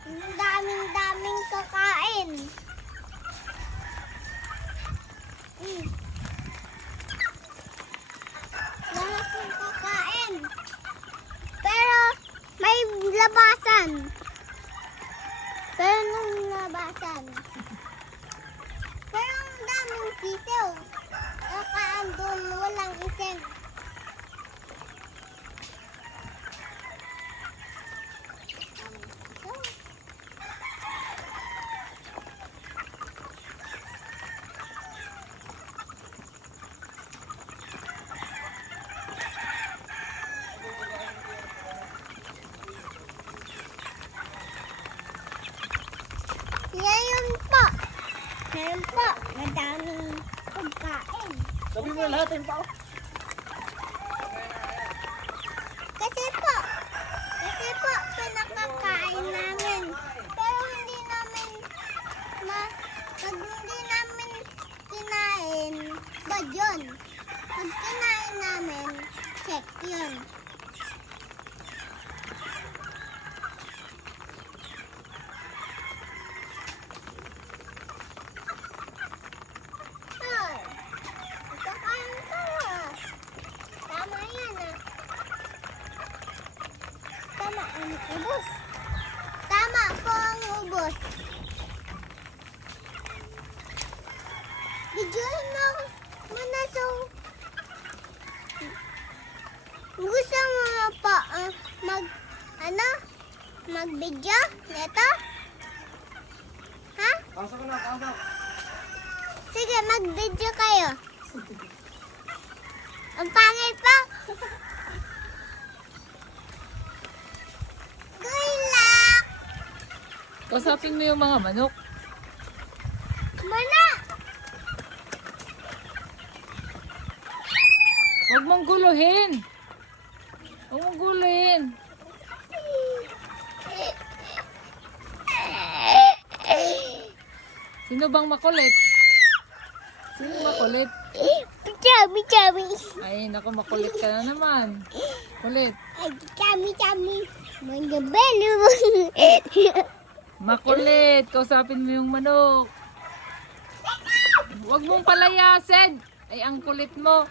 Ang daming kakain. Lahat ng kakain. Pero may labasan. Pero nung labasan. Pero ang daming sisiw. Kakaan doon walang iseng. Ngayon po. Ngayon po. Madaming pagkain. Sabi mo na lahat yung pao. Kasi po, pinakakain namin. Pero hindi namin pag hindi namin kinain, bad yun. Pag kinain namin, check yun. Ay, kakain ka. Tama yan ah. Tama ang ubos. Tama po ang ubos. Videoin mo na so. Gusto mo po mag-video nito? Ha? Pasok na, pasok. Sige, mag-video kayo. Ang pangit pa. Good luck! Kausapin mo yung mga manok. Mana! Huwag mong guluhin. Huwag mong guluhin. Sino bang makulit? Sino makulit? Chami. Ay, naku, makulit ka na naman. Kulit. Ay, chami. Mga belo. Makulit. Kausapin mo yung manok. Huwag mong palayasin. Ay, ang kulit mo.